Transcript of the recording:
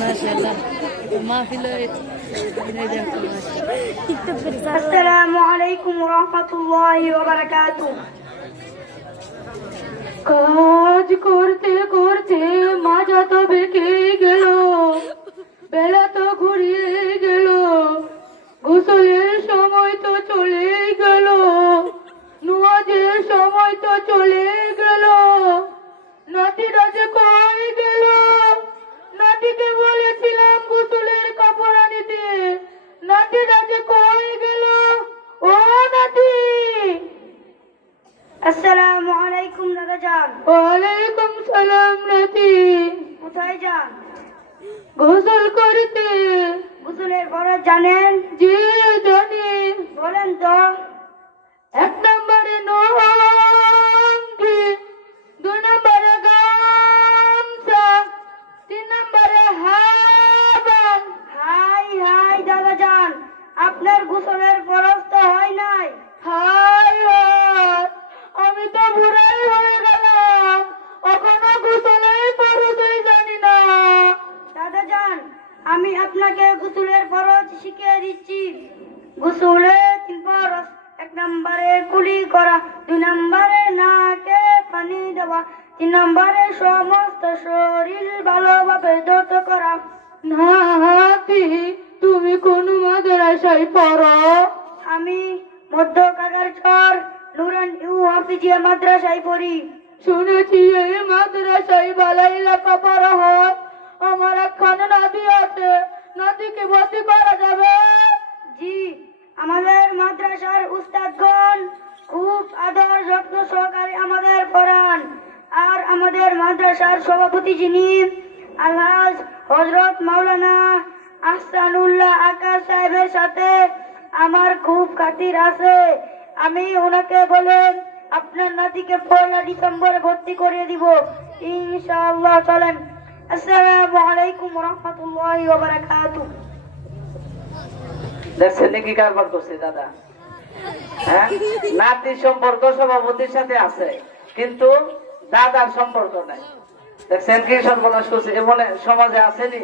মাশাআল্লাহ মাহফিল আসসালামু আলাইকুম ওয়া রাহমাতুল্লাহি ওয়া বারাকাতুহু। কাজ করতে করতে মাজা তো বেঁকে গেল, বেলা তো ঘুরিয়ে গেল, গোসলের সময় তো চলে গেল, নামাজের সময় তো চলে গেল, নাতিরা যে কই গেল? নাতিকে বলেছিলাম গোসলের কাপড় আনিতে, নাতিরা যে কই গেল? ও নাতি। আসসালামু আলাইকুম দাদা যান। ওয়ালাইকুম সালাম নাতি। কোথায় যান? গোসল করতে। গোসলের ফরজ জানেন? জি জানি। বলেন তো। 1 নম্বরে লুঙ্গি, 2 নম্বরে গামছা, 3 নম্বরে হাবান। হাই হাই দাদা যান, আপনার গোসলের ফরজ তো হয় নাই। হাই হাই, আমি তো বুড়াই হয়ে গেলাম, এখনো গোসলের ফরজই জানি না। দাদা যান, আমি আপনাকে গোসলের ফরজ শিখিয়ে দিচ্ছি। গোসলের 3 ফরজ। 1 নম্বরে কুলি করা, 2 নম্বরে নাকে পানি দেওয়া, 3 নম্বরে সমস্ত শরীর ভালোভাবে ধৌত করা। নাতি, তুমি কোন মাদ্রাসায় পড়ো? আমি মধ্য কাগারচর নুরান হাফিজিয়া মাদ্রাসায় পড়ি। শুনেছি এই মাদ্রাসায় বালাই লেখাপড়া হয়। আমার একখানে নাতি আছে, নাতিকে ভর্তি করা যাবে? জি, আমাদের মাদ্রাসার উস্তাদগণ খুব আদর যত্ন সহকারে আমাদের পড়ান। আর আমাদের মাদ্রাসার সভাপতি যিনি আলহাজ হযরত মাওলানা আহসানুল্লাহ আকাশ সাহেবের সাথে আমার খুব খাতির আছে। আমি ওনাকে বলে আপনার নাতিকে 1 ডিসেম্বরে ভর্তি করে দিব ইনশাআল্লাহ। চলেন। আসসালামু আলাইকুম ওয়া রাহমাতুল্লাহি ওয়া বারাকাতুহু। দেখছেন নাকি কারবার করছে দাদা? হ্যাঁ, নাতির সম্পর্ক সভাপতির সাথে আছে, কিন্তু দাদার সম্পর্ক নাই। দেখছেন কি সর্বনাশ করছে? এমন সমাজে আসেনি?